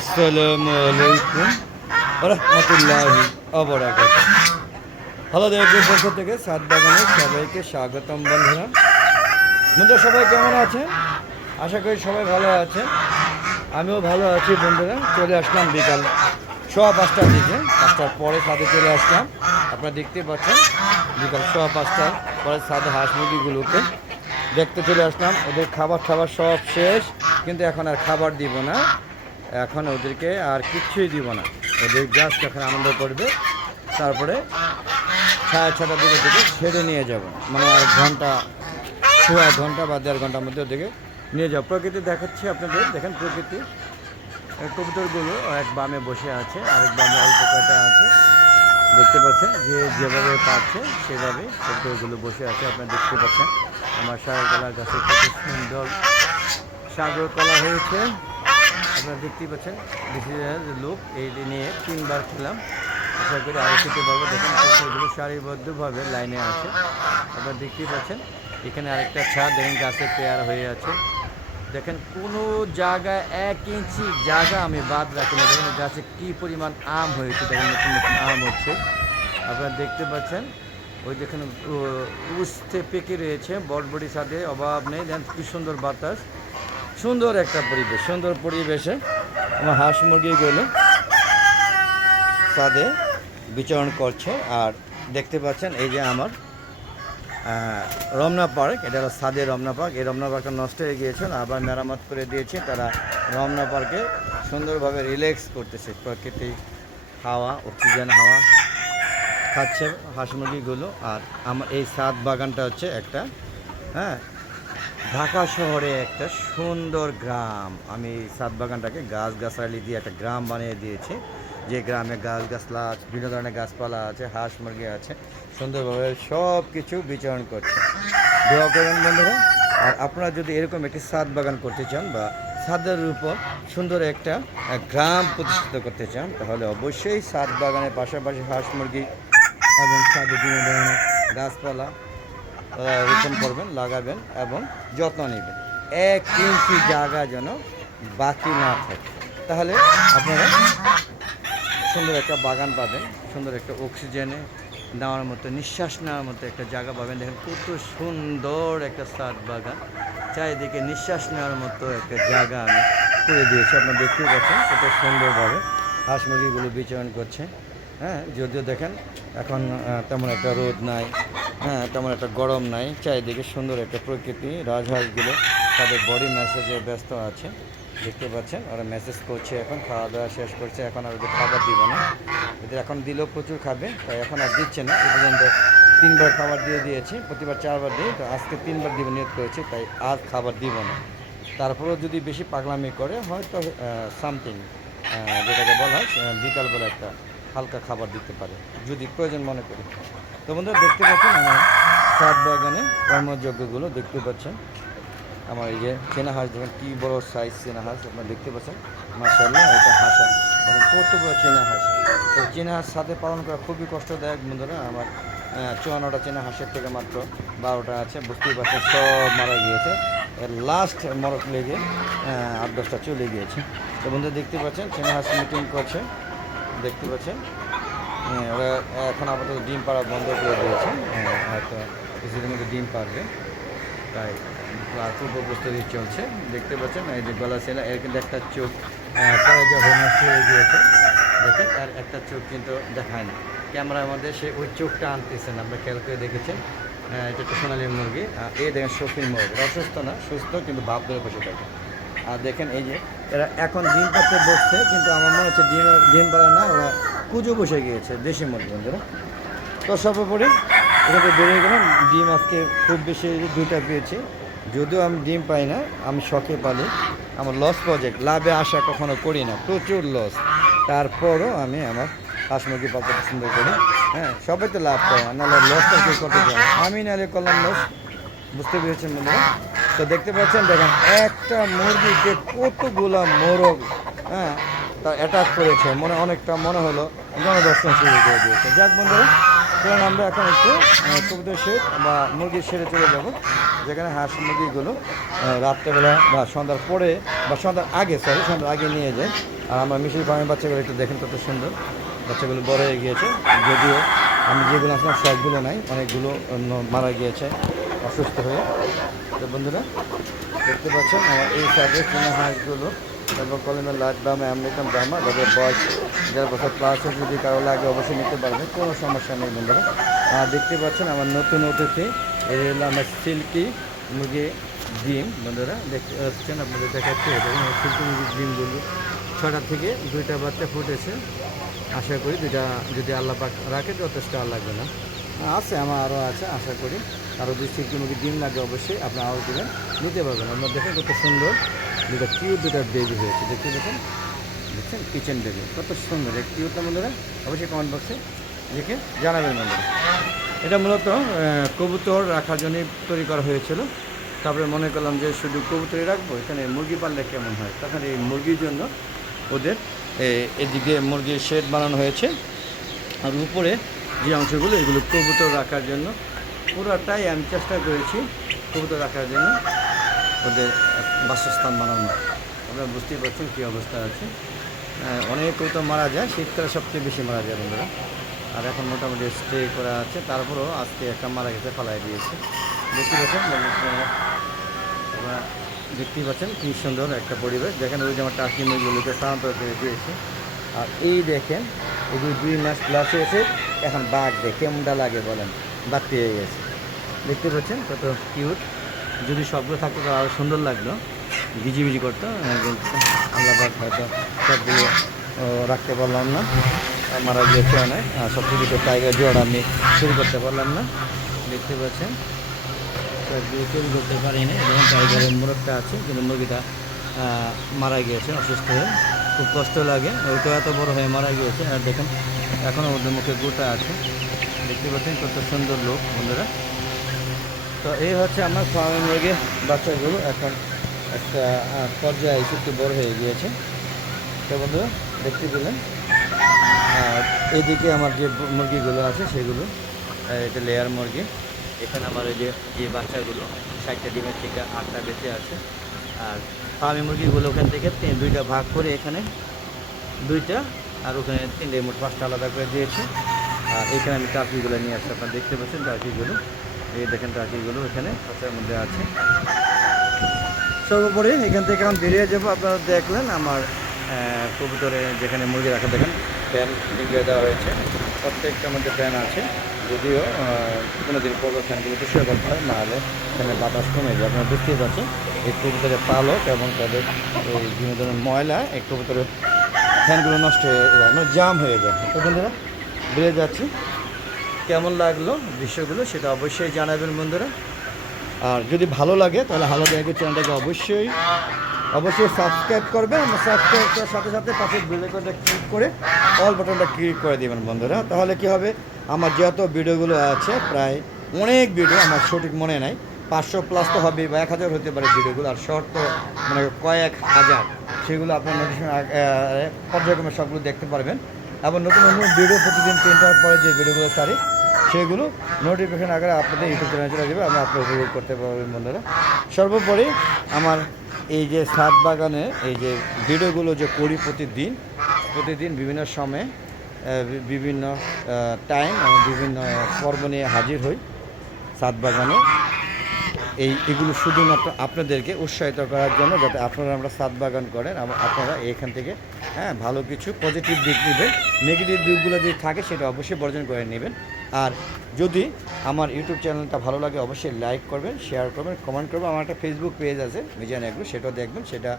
আসসালামু আলাইকুম রহমতুল্লাহি অবরাকাত হ্যালো দেবদের পক্ষ থেকে সাত বাগানে সবাইকে স্বাগতম বন্ধুরা। বন্ধুরা, সবাই কেমন আছেন? আশা করি সবাই ভালো আছেন। আমিও ভালো আছি বন্ধুরা। চলে আসলাম বিকাল সোয়া পাঁচটার দিকে। পাঁচটার পরে সাথে চলে আসলাম। আপনারা দেখতে পাচ্ছেন বিকাল সোয়া পাঁচটার পরে ছাদে হাঁস মুরগিগুলোকে দেখতে চলে আসলাম। ওদের খাবার খাবার সব শেষ, কিন্তু এখন আর খাবার দিব না। এখন ওদেরকে আর কিচ্ছুই দিব না। ওদের জাস্ট এখন আনন্দ করবে, তারপরে সাড়ে ছটার দিকে থেকে ছেড়ে নিয়ে যাব। মানে আর ঘণ্টা, সোয়া ঘণ্টা বা দেড় ঘণ্টার মধ্যে ওদেরকে নিয়ে যাও প্রকৃতি দেখাচ্ছি আপনাদের। দেখেন প্রকৃতি। কবুতরগুলো এক বামে বসে আছে, আরেক বামে অল্প কয়টা আছে। দেখতে পাচ্ছেন যে যেভাবে পাচ্ছে, সেভাবে কবুতরগুলো বসে আছে। আপনারা দেখতে পাচ্ছেন। আমার সাগর কলা গাছে কত সুন্দর সাগর কলা হয়েছে। আপনারা দেখতেই পাচ্ছেন দিস লোক এই নিয়ে তিনবার খেলাম। আশা করি আরও খেতে পারব। দেখেন কবুতরগুলো সারিবদ্ধভাবে লাইনে আছে। আপনারা দেখতেই পাচ্ছেন, এখানে আরেকটা ছাদ, দেখেন, গাছে পেয়ার হয়ে আছে। দেখেন, কোনো জায়গায় এক ইঞ্চি জায়গা আমি বাদ রাখি না। দেখেন, গাছে কী পরিমাণ আম হয়েছে, দেখেন, নতুন নতুন আম হচ্ছে। আপনারা দেখতে পাচ্ছেন, ওই দেখেন উস্তে পেকে রয়েছে বটবটি সাথে অভাব নেই। দেখেন, কী সুন্দর বাতাস। সুন্দর একটা পরিবেশ, সুন্দর পরিবেশে আমার হাঁস মুরগিগুলো সাদে বিচরণ করছে। আর দেখতে পাচ্ছেন, এই যে আমার রমনা পার্ক, এটা হলো সাদে রমনা পার্ক। এই রমনা পার্কটা নষ্ট হয়ে গিয়েছিল আবার মেরামত করে দিয়েছে। তারা রমনা পার্কে সুন্দরভাবে রিল্যাক্স করতেছে। প্রকৃতিক হাওয়া অক্সিজেন হাওয়া খাচ্ছে হাঁস মুরগিগুলো। আর আমার এই সাদ বাগানটা হচ্ছে একটা হ্যাঁ ঢাকা শহরে একটা সুন্দর গ্রাম। আমি সাত বাগানটাকে গাছ গাছালি দিয়ে একটা গ্রাম বানিয়ে দিয়েছি। যে গ্রামে গাছ গাছলা বিভিন্ন ধরনের গাছপালা আছে, হাঁস মুরগি আছে, সুন্দরভাবে সব কিছু বিচরণ করছে। দোয়া করবেন বন্ধুরা। আর আপনারা যদি এরকম একটি সাত বাগান করতে চান বা ছাদের উপর সুন্দর একটা গ্রাম প্রতিষ্ঠিত করতে চান, তাহলে অবশ্যই সাত বাগানের পাশাপাশি হাঁস মুরগি এবং ছাদে বিভিন্ন ধরনের গাছপালা রোপণ করবেন, লাগাবেন এবং যত্ন নেবেন। এক ইঞ্চি জায়গা যেন বাকি না থাকে। তাহলে আপনারা সুন্দর একটা বাগান পাবেন, সুন্দর একটা অক্সিজেনে নেওয়ার মতো, নিঃশ্বাস নেওয়ার মতো একটা জায়গা পাবেন। দেখেন কত সুন্দর একটা সাত বাগান। চারিদিকে নিঃশ্বাস নেওয়ার মতো একটা জায়গা আমি করে দিয়েছি। আপনারা দেখতেই পাচ্ছেন কত সুন্দরভাবে হাঁস মুরগিগুলো বিচরণ করছে। হ্যাঁ যদিও দেখেন এখন তেমন একটা রোদ নাই। হ্যাঁ তেমন একটা গরম নাই। চারিদিকে সুন্দর একটা প্রকৃতি। রাজহাঁসগুলো তাদের বডি ম্যাসেজে ব্যস্ত আছে। দেখতে পাচ্ছেন, ওরা মেসেজ করছে এখন খাওয়া দাওয়া শেষ করছে। এখন আর ওদের খাবার দিব না। এদের এখন দিলেও প্রচুর খাবে, তাই এখন আর দিচ্ছে না। এই পর্যন্ত তিনবার খাবার দিয়ে দিয়েছি, প্রতিবার চারবার দিই তো আজকে তিনবার দিব নিয়োগ করেছি, তাই আজ খাবার দিব না। তারপরেও যদি বেশি পাগলামি করে, হয়তো সামথিং যেটাকে বলা হয় বিকালবেলা একটা হালকা খাবার দিতে পারে, যদি প্রয়োজন মনে করি। তো বন্ধুরা দেখতে পাচ্ছেন আমার সাত বাগানে কর্মযজ্ঞগুলো দেখতে পাচ্ছেন। আমার এই যে চেনা হাঁস, দেখেন কী বড় সাইজ চেনা হাঁস, আপনারা দেখতে পাচ্ছেন। মার্শাল্লাহ এটা হাঁসা এবং কত বড় চেনা হাঁস। তো চেনা হাঁস সাথে পালন করা খুবই কষ্টদায়ক বন্ধুরা। আমার চুয়ান্নটা চেনা হাঁসের থেকে মাত্র বারোটা আছে, বুঝতেই পারছেন, সব মারা গিয়েছে। লাস্ট মরক লেগে আট দশটা চলে গিয়েছে। তো বন্ধু দেখতে পাচ্ছেন, চেনা হাঁস মিটিং করছে। দেখতে পাচ্ছেন। হ্যাঁ, ওরা এখন আপাতত ডিম পাড়া বন্ধ করে দিয়েছে। হ্যাঁ, হয়তো কিছুদিনের মধ্যে ডিম পারবে তাই আর পূর্ব প্রস্তুতি চলছে। দেখতে পাচ্ছেন এই যে গলা ছেলে এর কিন্তু একটা চোখ তারা যখন হয়ে গিয়েছে দেখেন আর একটা চোখ কিন্তু দেখায় না। ক্যামেরার মধ্যে সে ওই চোখটা আনতেছেন আপনারা খেয়াল করে দেখেছেন। এটা একটা সোনালি মুরগি এই দেখেন শফির মুরগি। অসুস্থ না সুস্থ কিন্তু ভাব ধরে বসে থাকে। আর দেখেন এই যে এরা এখন ডিম পাড়তে বসছে কিন্তু আমার মনে হচ্ছে ডিম ডিম পাড়া না ওরা কুজো বসে গিয়েছে, দেশি মুরগি বন্ধুরা। তো সর্বোপরি এখানে বেরিয়ে গেলাম। ডিম আজকে খুব বেশি দুইটা পেয়েছি। যদিও আমি ডিম পাই না, আমি শখে পালি। আমার লস প্রজেক্ট লাভে আশা কখনো করি না, প্রচুর লস তারপরও আমি আমার হাঁস মুরগি পালতে পছন্দ করি। হ্যাঁ সবাই তো লাভ না নাহলে লসটা কেউ করতে না। আমি নাহলে করলাম লস বুঝতে পেরেছেন বন্ধুরা? তো দেখতে পাচ্ছেন, দেখেন, একটা মুরগিকে কতগুলা মোরগ হ্যাঁ তা অ্যাটাক করেছে। মনে অনেকটা মনে হলো গণদর্শন শুরু করে দিয়েছে। যাক বন্ধুরা, চলুন আমরা এখন একটু কবুতর শেড বা মুরগির শেডে চলে যাব, যেখানে হাঁস মুরগিগুলো রাত্রেবেলা বা সন্ধ্যার পরে, বা সন্ধ্যার আগে সরি সন্ধ্যার আগে নিয়ে যায়। আর আমার মিশরি ফার্মের বাচ্চাগুলো একটু দেখেন কত সুন্দর। বাচ্চাগুলো বড় হয়ে গিয়েছে। যদিও আমি যেগুলো আসলাম সবগুলো নাই, অনেকগুলো মারা গিয়েছে, অসুস্থ হয়ে। তো বন্ধুরা, দেখতে পাচ্ছেন এই সাইডে চীনা হাঁসগুলো। তারপর কলমের লাট দামা আমেরিকান দামা যাদের বয়স দেড় বছর প্লাস যদি কারও লাগে অবশ্যই নিতে পারবে কোনো সমস্যা নেই বন্ধুরা। আর দেখতে পাচ্ছেন আমার নতুন অতিথি এই হলো আমার সিল্কি মুরগি ডিম, বন্ধুরা। দেখতে পাচ্ছেন, আপনাদের দেখাচ্ছি দেখুন সিল্কি মুরগির ডিমগুলো ছটা থেকে দুইটা বাচ্চা ফুটেছে। আশা করি দুইটা যদি আল্লাহ রাখে, যথেষ্ট আর লাগবে না। আছে, আমার আরও আছে, আশা করি। আরও দুই সিল্কি মুরগি ডিম লাগে অবশ্যই, আপনি আরও দেবেন। নিতে পারবেন, আপনার দেখেন কত সুন্দর দুটা কিউট দুটা বেবি হয়েছে, দেখতে দেখেন দেখছেন? কিচেন বেবি কত সুন্দর, এই কিউটটা বন্ধুরা, অবশ্যই কমেন্ট বক্সে লিখে জানাবেন বন্ধুরা। এটা মূলত কবুতর রাখার জন্য তৈরি করা হয়েছিল। তারপরে মনে করলাম যে শুধু কবুতরই রাখব, এখানে মুরগি পাললে কেমন হয়? তখন এই মুরগির জন্য ওদের এদিকে মুরগির শেড বানানো হয়েছে। আর উপরে যে অংশগুলো এগুলো কবুতর রাখার জন্য। পুরোটাই আমি চেষ্টা করেছি কবুতর রাখার জন্য। ওদের বাসস্থান বানানো আপনারা বুঝতেই পারছেন কী অবস্থা আছে। অনেক কবুতর মারা যায়, শীতকালে সবচেয়ে বেশি মারা যায় বন্ধুরা। আর এখন মোটামুটি স্টে করা আছে। তারপরেও আজকে একটা মারা গেছে ফালাই দিয়েছে দেখতে পাচ্ছেন? আপনারা দেখতেই পাচ্ছেন কি সুন্দর একটা পরিবেশ। দেখেন ওই যে আমার টাকি মুরগিগুলোকে স্থানান্তর করে দিয়েছে। আর এই দেখেন, এগুলো দুই মাস প্লাস হয়েছে এখন বাঘ দেখে কেমনটা লাগে বলেন, বাঘ পেয়ে গেছে। দেখতে পাচ্ছেন কত কিউট যদি সবগুলো থাকতো তো আরও সুন্দর লাগল। ভিজিভিজি করতো কিন্তু আল্লাহ হয়তো সবগুলো রাখতে পারলাম না। মারা গিয়েছে অনেক। সবচেয়ে দুটো টাইগার জোড় আমি শুরু করতে পারলাম না। দেখতে পাচ্ছেন সবগুলো করতে পারিনি। এবং টাইগারের মোরগটা আছে, কিন্তু মুরগিটা মারা গিয়েছে, অসুস্থ হয়ে। খুব কষ্ট লাগে ওইটা এত বড় হয়ে মারা গিয়েছে। আর দেখেন এখনও ওদের মুখে গোটা আছে। দেখতে পাচ্ছেন কত সুন্দর লোক বন্ধুরা। তো এই হচ্ছে আমার ফার্মের মুরগির বাচ্চাগুলো। এখন একটা পর্যায়ে এসে একটু বড় হয়ে গিয়েছে। তো বন্ধুরা, দেখতে পেলেন। আর এদিকে আমার যে মুরগিগুলো আছে, সেগুলো এটা লেয়ার মুরগি। এখানে আমার এই যে যে বাচ্চাগুলো, ষাটটা ডিমের থেকে আটটা বেঁচে আছে। আর ফার্মি মুরগিগুলো ওখান থেকে দুইটা ভাগ করে এখানে দুইটা আর ওখানে তিনটে মোট পাঁচটা আলাদা করে দিয়েছে। আর এখানে আমি টার্কিগুলো নিয়ে আসছি, আপনারা দেখতে পাচ্ছেন টার্কিগুলো এই দেখেন টার্কিগুলো এখানে খাঁচার মধ্যে আছে। সর্বোপরি এখান থেকে আমি বেরিয়ে যাব, আপনারা দেখলেন আমার কবুতরে যেখানে মুরগি রাখা, দেখেন ফ্যান লিখিয়ে দেওয়া হয়েছে। প্রত্যেকটার মধ্যে ফ্যান আছে, যদিও কোনো দিন পর ফ্যানগুলো পরিষ্কার করতে হয়, নাহলে এখানে বাতাস কমে যায়। আপনারা দেখতেই পাচ্ছেন, এই কবুতরের পালক এবং তাদের এই বিভিন্ন ধরনের ময়লা, এই কবুতরের ফ্যানগুলো নষ্ট হয়ে যায় মানে জাম হয়ে যায়। তো বন্ধুরা বেড়ে যাচ্ছি। কেমন লাগল দৃশ্যগুলো সেটা অবশ্যই জানাবেন বন্ধুরা। আর যদি ভালো লাগে, তাহলে ভালো দেখে চ্যানেলটাকে অবশ্যই অবশ্যই সাবস্ক্রাইব করবেন। এবং সাবস্ক্রাইব করার সাথে সাথে পাশে বেল আইকনটা ক্লিক করে অল বাটনটা ক্লিক করে দিবেন বন্ধুরা। তাহলে কি হবে? আমার যত ভিডিওগুলো আছে, প্রায় অনেক ভিডিও আমার সঠিক মনে নাই। পাঁচশো প্লাস তো হবে বা এক হাজার হতে পারে ভিডিওগুলো, আর শর্ট তো মানে কয়েক হাজার। সেগুলো আপনার নোটিফিকেশন পর্যায়ক্রমে সবগুলো দেখতে পারবেন। এবং নতুন নতুন ভিডিও প্রতিদিন তিনটার পরে যে ভিডিওগুলো সারি, সেগুলো নোটিফিকেশন আগে আপনাদের ইউটিউব চ্যানেলে চলে যাবে আপনি আপনি উপভোগ করতে পারবেন বন্ধুরা। সর্বোপরি আমার এই যে সাত বাগানে এই যে ভিডিওগুলো যে করি প্রতিদিন প্রতিদিন বিভিন্ন সময়ে বিভিন্ন টাইম বিভিন্ন পর্ব নিয়ে হাজির হই সাত বাগানে। এই, এগুলো শুধুমাত্র আপনাদেরকে উৎসাহিত করার জন্য যাতে আপনারা আমরা সাত বাগান করেন আপনারা এখান থেকে হ্যাঁ ভালো কিছু পজিটিভ দিক নেবেন। নেগেটিভ দিকগুলো যদি থাকে সেটা অবশ্যই বর্জন করে নেবেন। আর যদি আমার ইউটিউব চ্যানেলটা ভালো লাগে অবশ্যই লাইক করবেন শেয়ার করবেন কমেন্ট করবেন। আমার একটা ফেসবুক পেজ আছে, মিজান এগুলো সেটাও দেখবেন। সেটা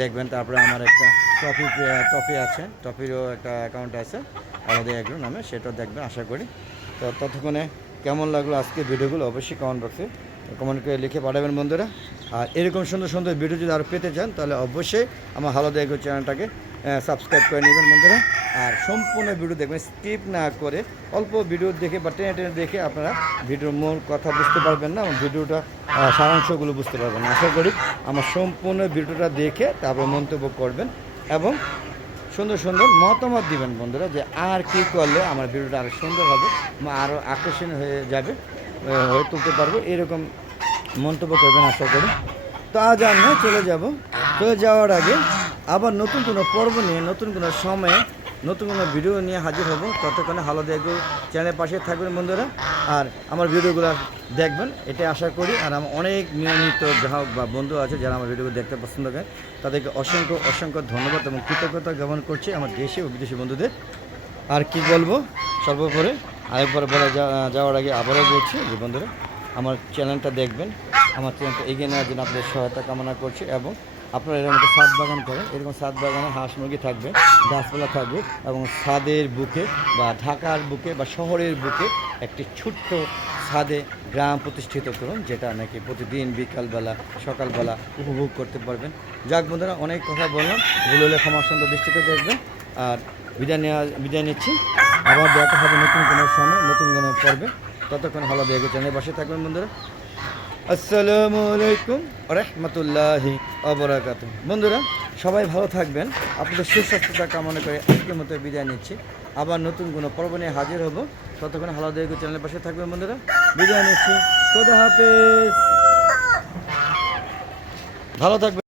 দেখবেন, তারপরে আমার একটা টপি টপি আছে টপিরও একটা অ্যাকাউন্ট আছে, আমাদের এগুলো নামে, সেটাও দেখবেন, আশা করি। তো ততক্ষণে কেমন লাগল আজকে ভিডিওগুলো অবশ্যই কমেন্ট বক্সে কমেন্ট করে লিখে পাঠাবেন বন্ধুরা। আর এরকম সুন্দর সুন্দর ভিডিও যদি আরও পেতে চান, তাহলে অবশ্যই আমার হালো দেখো চ্যানেলটাকে সাবস্ক্রাইব করে নেবেন বন্ধুরা। আর সম্পূর্ণ ভিডিও দেখবেন স্কিপ না করে অল্প ভিডিও দেখে বা টেনে টেনে দেখে আপনারা ভিডিওর মূল কথা বুঝতে পারবেন না ভিডিওটা সারাংশগুলো বুঝতে পারবেন না। আশা করি আমার সম্পূর্ণ ভিডিওটা দেখে তারপর মন্তব্য করবেন, এবং সুন্দর সুন্দর মতামত দিবেন বন্ধুরা, যে আর কি করলে আমার ভিডিওটা আরও সুন্দর হবে আরও আকর্ষণীয় হয়ে যাবে। হয়ে তুলতে পারব। এরকম মন্তব্য করবেন আশা করি। তো আজ আমরা চলে যাব। চলে যাওয়ার আগে আবার নতুন কোনো পর্ব নিয়ে, নতুন কোনো সময়ে, নতুন কোনো ভিডিও নিয়ে হাজির হব। ততক্ষণে ভালো দেখব চ্যানেলের পাশে থাকবেন বন্ধুরা। আর আমার ভিডিওগুলো দেখবেন এটা আশা করি। আর আমার অনেক নিয়মিত গ্রাহক বা বন্ধু আছে যারা আমার ভিডিওগুলো দেখতে পছন্দ করে, তাদেরকে অসংখ্য অসংখ্য ধন্যবাদ এবং কৃতজ্ঞতা জ্ঞাপন করছি আমার দেশে ও বিদেশি বন্ধুদের। আর কি বলব? সর্বোপরি আরেকবার বলা যাওয়ার আগে আবারও বলছি যে বন্ধুরা, আমার চ্যানেলটা দেখবেন, আমার চ্যানেলটা এগিয়ে নেওয়ার জন্য আপনাদের সহায়তা কামনা করছি এবং আপনারা এরকম একটা সাত বাগান করেন, এরকম সাত বাগানে হাঁস মুরগি থাকবে, গাছপালা থাকবে এবং ছাদের বুকে বা ঢাকার বুকে বা শহরের বুকে একটি ছোট্ট ছাদে গ্রাম প্রতিষ্ঠিত করুন, যেটা নাকি প্রতিদিন বিকালবেলা, সকালবেলা উপভোগ করতে পারবেন। যাক বন্ধুরা, অনেক কথা বললাম, ভুল হলে ক্ষমা দৃষ্টিতে দেখবেন, আর বিদায় নেওয়া, বিদায় নিচ্ছি। আবার দেখা হবে নতুন কোনো সময়, নতুন কোনো পর্বে। ততক্ষণ ভালো দেখে চ্যানেলের পাশে থাকবেন বন্ধুরা। আসসালামু আলাইকুম রহমতুল্লাহি অবরাকাত বন্ধুরা, সবাই ভালো থাকবেন। আপনাদের সুস্বাস্থ্যতা কামনা করে আজকের মতো বিদায় নিচ্ছি। আবার নতুন কোনো পর্ব নিয়ে হাজির হব। ততক্ষণ ভালো দেখে চ্যানেলের পাশে থাকবেন বন্ধুরা। বিদায় নিচ্ছি। খোদা হাফেজ। ভালো থাকবেন।